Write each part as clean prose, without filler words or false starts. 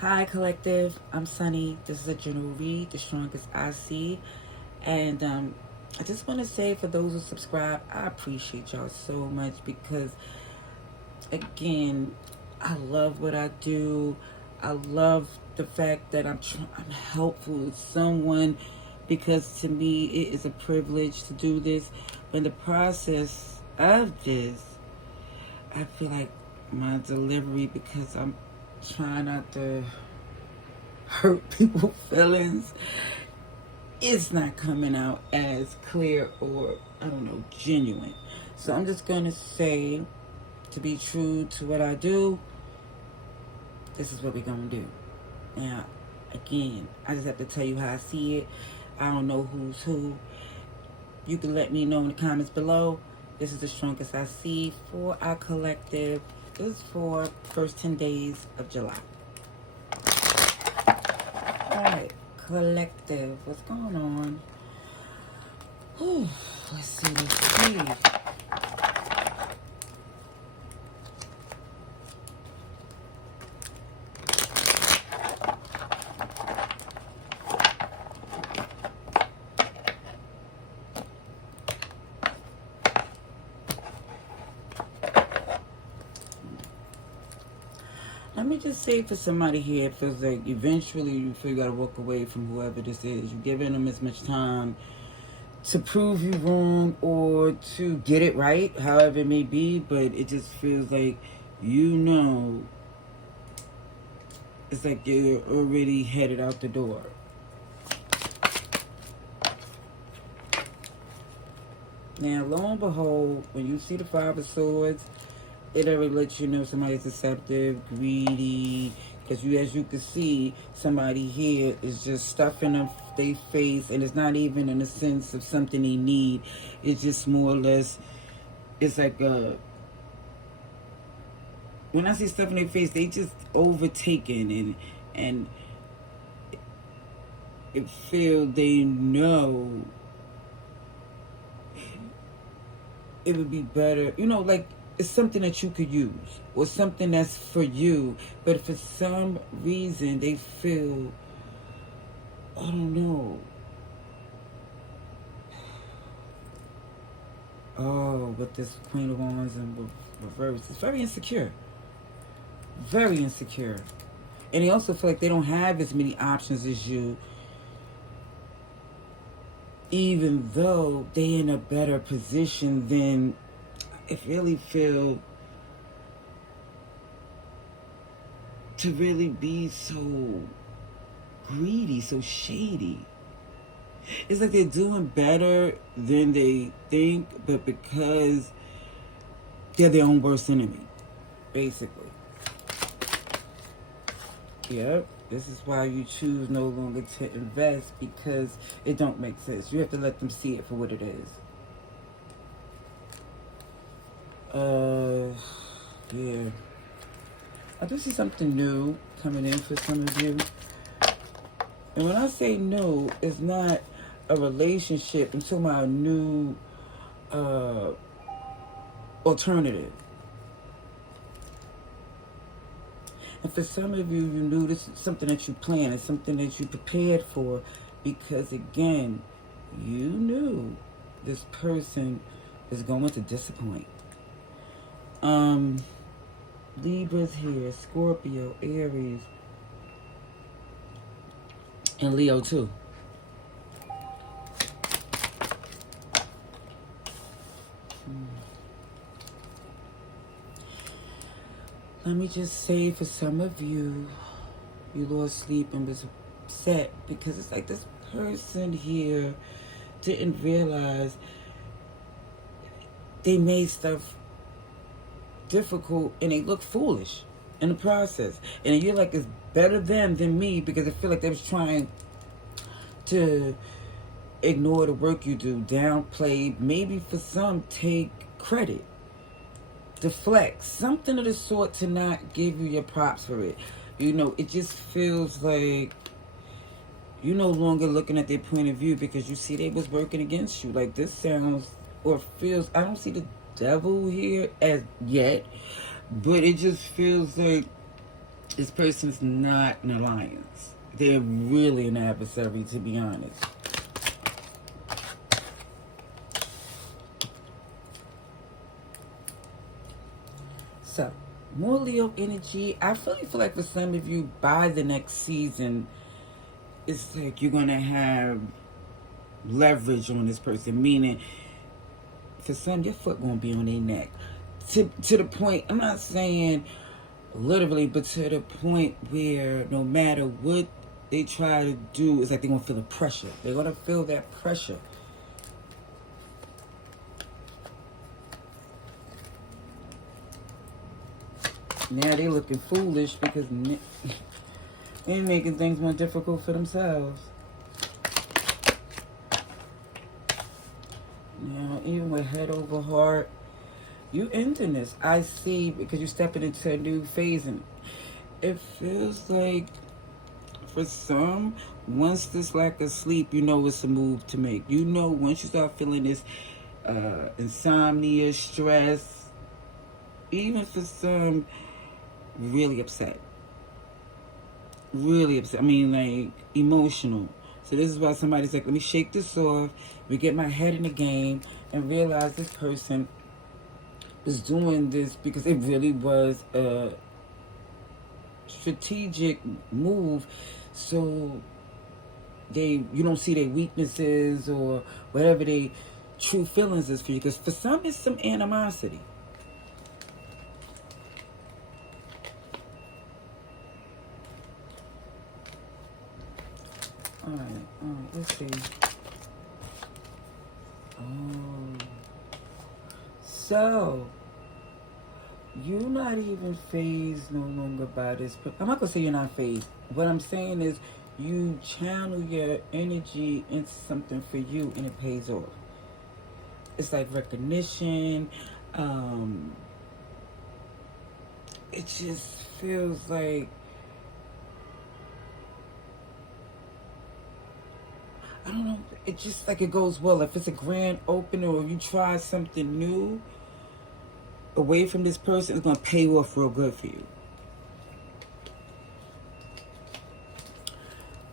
Hi, collective. I'm Sunny. This is a general read, the strongest I see. And I just want to say for those who subscribe, I appreciate y'all so much because, again, I love what I do. I love the fact that I'm helpful to someone because to me it is a privilege to do this. But in the process of this, I feel like my delivery, because I'm trying not to hurt people's feelings, it's not coming out as clear or, I don't know, genuine. So I'm just going to say, to be true to what I do, this is what we're going to do. Now, again, I just have to tell you how I see it. I don't know who's who. You can let me know in the comments below. This is the strongest I see for our collective. This is for first 10 days of July. Alright, collective. What's going on? Whew, let's see, let's see. Let me just say for somebody here, it feels like eventually you feel you gotta walk away from whoever this is. You're giving them as much time to prove you wrong or to get it right, however it may be, but it just feels like, it's like you're already headed out the door. Now, lo and behold, when you see the Five of Swords, it already lets you know somebody's deceptive, greedy, because as you can see, somebody here is just stuffing up their face, and it's not even in the sense of something they need. It's just more or less, it's like when I see stuff in their face, they just overtaken and it feel they know it would be better, like it's something that you could use or something that's for you, but for some reason they feel, I don't know. Oh, with this Queen of Wands in reverse, it's very insecure. Very insecure. And they also feel like they don't have as many options as you, even though they're in a better position than, I really feel, to really be so greedy, so shady. It's like they're doing better than they think, but because they're their own worst enemy, basically. Yep, this is why you choose no longer to invest, because it don't make sense. You have to let them see it for what it is. Yeah. I do see something new coming in for some of you. And when I say new, it's not a relationship. I'm talking about a new alternative. And for some of you, you knew this is something that you planned. It's something that you prepared for, because, again, you knew this person is going to disappoint. Libra's here, Scorpio, Aries, and Leo too. Let me just say, for some of you, you lost sleep and was upset because it's like this person here didn't realize they made stuff difficult and they look foolish in the process. And you're like, it's better them than me, because I feel like they was trying to ignore the work you do, downplay, maybe for some take credit, deflect, something of the sort, to not give you your props for it. It just feels like you're no longer looking at their point of view, because you see they was working against you. Like, this sounds or feels, I don't see the devil here as yet, but it just feels like This person's not an alliance. They're really an adversary, to be honest. So, more Leo energy. I really feel like for some of you, by the next season, it's like you're going to have leverage on this person. Meaning, for some, your foot going to be on their neck. To the point, I'm not saying literally, but to the point where no matter what they try to do, it's like they're going to feel the pressure. They're going to feel that pressure. Now they're looking foolish because they're making things more difficult for themselves. Now, even with head over heart, you ending this. I see, because you're stepping into a new phase, and it feels like for some, once this lack of sleep, you know it's a move to make. You know, once you start feeling this insomnia, stress, even for some, really upset. Really upset. I mean, like, emotional. So this is why somebody's like, let me shake this off, let me get my head in the game, and realize this person is doing this because it really was a strategic move. So you don't see their weaknesses or whatever their true feelings is for you. Because for some, it's some animosity. All right, let's see. Oh. So, you're not even phased no longer by this. I'm not going to say you're not phased. What I'm saying is you channel your energy into something for you and it pays off. It's like recognition. It just feels like, I don't know, it just like it goes well. If it's a grand opening or you try something new away from this person, it's going to pay off real good for you.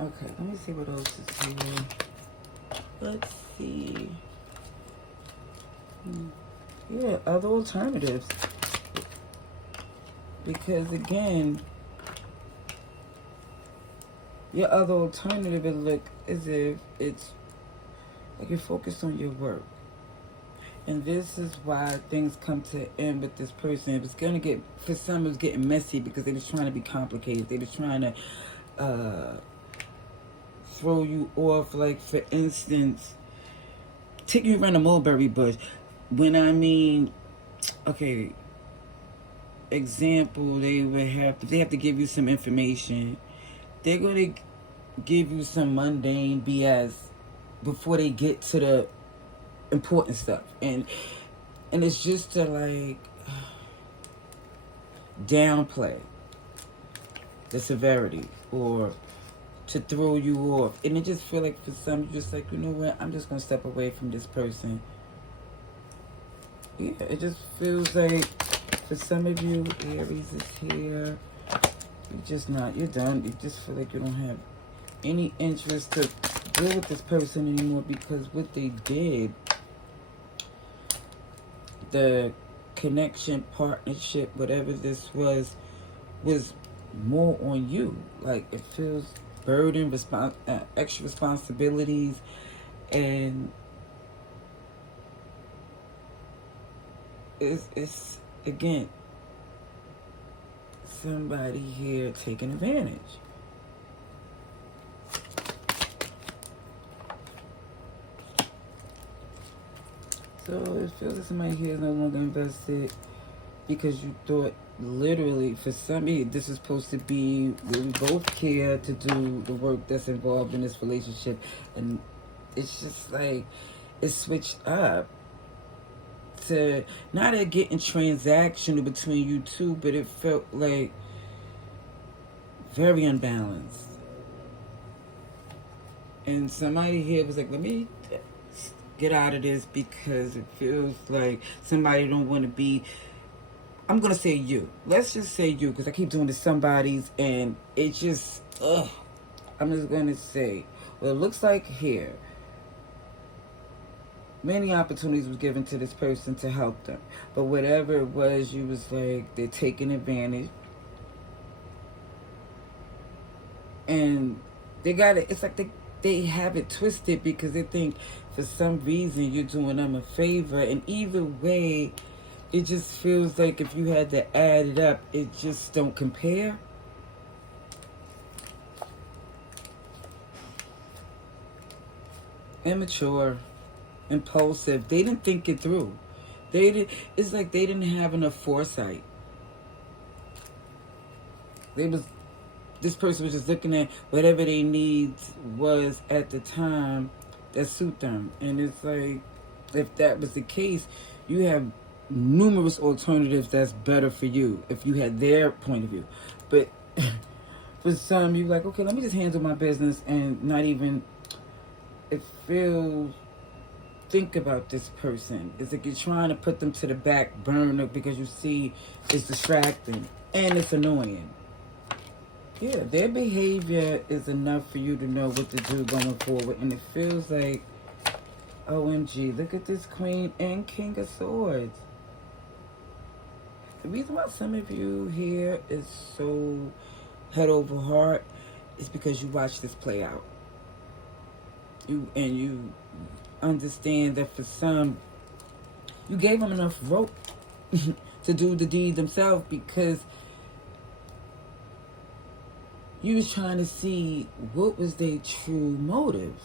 Okay, let me see what else is here. Let's see. Yeah, other alternatives. Because again, your other alternative would look as if it's like you're focused on your work. And this is why things come to an end with this person. It's going to get, for some, it's getting messy because they're just trying to be complicated. They're just trying to throw you off. Like, for instance, taking you around a mulberry bush. When I mean, okay, example, they have to give you some information. They're going to give you some mundane BS before they get to the important stuff, and it's just to like downplay the severity or to throw you off. And it just feel like for some, you're just like, you know what, I'm just gonna step away from this person. Yeah, it just feels like for some of you, Aries is here, you're done. You just feel like you don't have any interest to deal with this person anymore, because what they did, the connection, partnership, whatever this was more on you. Like, it feels burden, extra responsibilities, and it's again somebody here taking advantage. So it feels like somebody here is no longer invested because you thought, literally, for somebody, this is supposed to be where we both care to do the work that's involved in this relationship. And it's just like, it switched up to not a getting transactional between you two, but it felt like very unbalanced. And somebody here was like, let me get out of this, because it feels like somebody don't want to be I'm going to say you. Let's just say you, because I keep doing this somebody's, and it just, ugh. I'm just going to say, well, it looks like here, many opportunities was given to this person to help them. But whatever it was, you was like, they're taking advantage. And they got it. It's like they have it twisted because they think for some reason you're doing them a favor. And either way, it just feels like if you had to add it up, it just don't compare. Immature, impulsive. They didn't think it through. They did. It's like they didn't have enough foresight. This person was just looking at whatever they needs was at the time that suit them. And it's like, if that was the case, you have numerous alternatives that's better for you if you had their point of view. But for some, you're like, okay, let me just handle my business and not even, it feels, think about this person. It's like you're trying to put them to the back burner because you see it's distracting and it's annoying. Yeah, their behavior is enough for you to know what to do going forward. And it feels like, OMG, look at this Queen and King of Swords. The reason why some of you here is so head over heart is because you watch this play out. You understand that for some, you gave them enough rope to do the deed themselves because you was trying to see what was their true motives.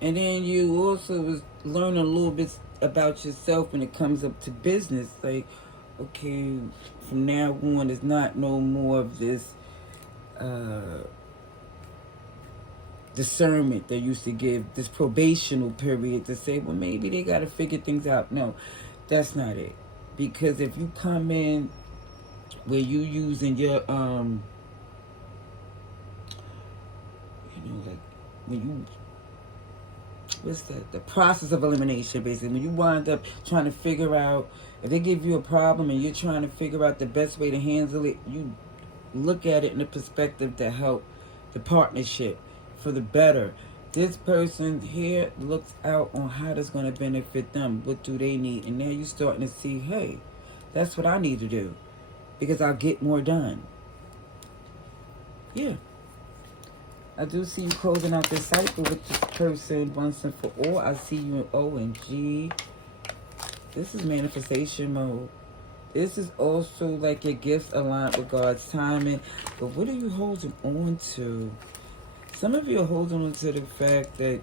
And then you also was learning a little bit about yourself when it comes up to business. Like, okay, from now on, it's not no more of this discernment they used to give, this probational period to say, well, maybe they got to figure things out. No, that's not it. Because if you come in where you using your, like when you, what's that? The process of elimination, basically. When you wind up trying to figure out, if they give you a problem and you're trying to figure out the best way to handle it, you look at it in a perspective to help the partnership for the better. This person here looks out on how that's going to benefit them. What do they need? And now you're starting to see, hey, that's what I need to do because I'll get more done. Yeah. I do see you closing out this cycle with this person once and for all. I see you in OMG. This is manifestation mode. This is also like your gifts aligned with God's timing. But what are you holding on to? Some of you are holding on to the fact that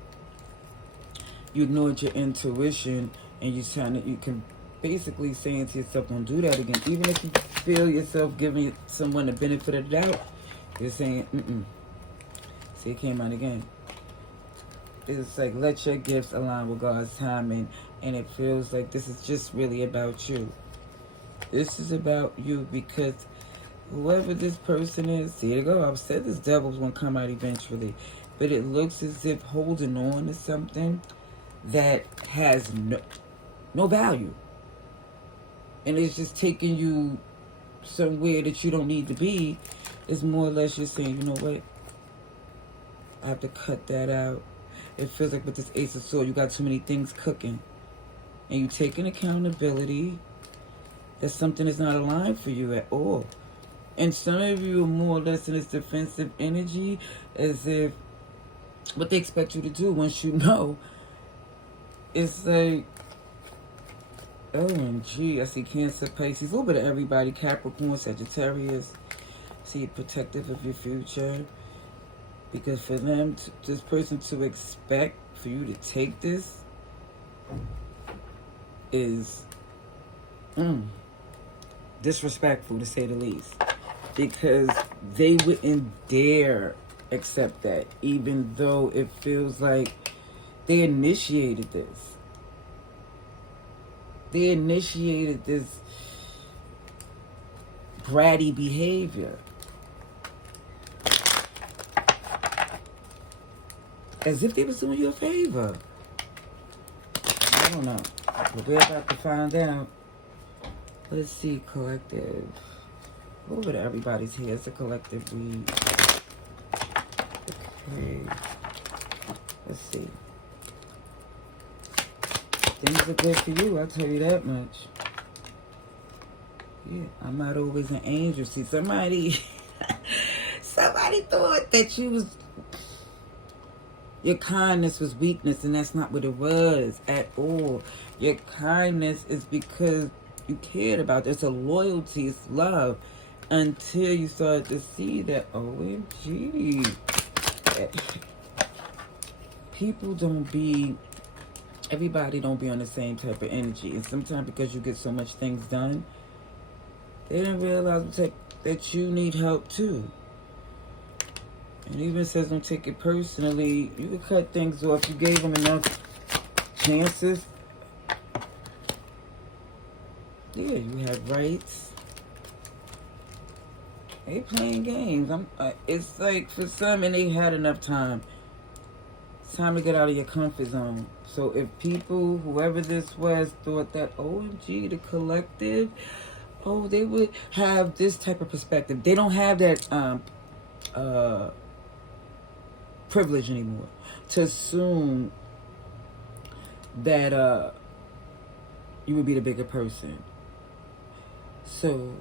you ignored your intuition and you can basically saying to yourself, don't do that again. Even if you feel yourself giving someone the benefit of the doubt, you're saying, See, it came out again. It's like, let your gifts align with God's timing. And it feels like this is just really about you. This is about you because whoever this person is, here you go. I've said this devil's going to come out eventually. But it looks as if holding on to something that has no value. And it's just taking you somewhere that you don't need to be. It's more or less just saying, you know what? I have to cut that out. It feels like with this Ace of Swords, you got too many things cooking. And you taking accountability that something is not aligned for you at all. And some of you are more or less in this defensive energy as if what they expect you to do once you know. It's like, OMG, I see Cancer, Pisces, a little bit of everybody, Capricorn, Sagittarius. See, protective of your future. Because for them, this person to expect for you to take this is disrespectful, to say the least. Because they wouldn't dare accept that, even though it feels like they initiated this. They initiated this bratty behavior. As if they was doing you a favor. I don't know. But we're about to find out. Let's see, collective. Over to everybody's here. It's a collective read. Okay. Let's see. Things are good for you, I'll tell you that much. Yeah, I'm not always an angel. See, somebody thought that your kindness was weakness, and that's not what it was at all. Your kindness is because you cared about it. It's a loyalty, it's love. Until you start to see that, OMG, everybody don't be on the same type of energy. And sometimes because you get so much things done, they didn't realize that you need help too. And even says don't take it personally. You could cut things off. You gave them enough chances. Yeah, you have rights. They playing games. It's like for some, and they had enough time. It's time to get out of your comfort zone. So if people, whoever this was, thought that, OMG, the collective, they would have this type of perspective. They don't have that privilege anymore to assume that you would be the bigger person. So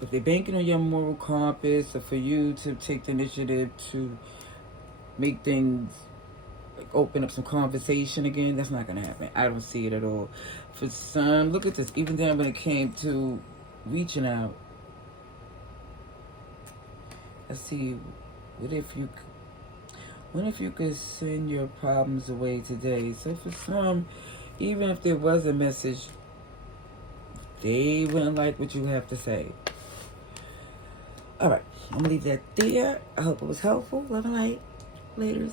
if they're banking on your moral compass, or for you to take the initiative to make things, like open up some conversation again, that's not going to happen. I don't see it at all. For some, look at this. Even then when it came to reaching out, let's see, what if you could send your problems away today? So for some, even if there was a message, they wouldn't like what you have to say. All right, I'm going to leave that there. I hope it was helpful. Love and light. Laters.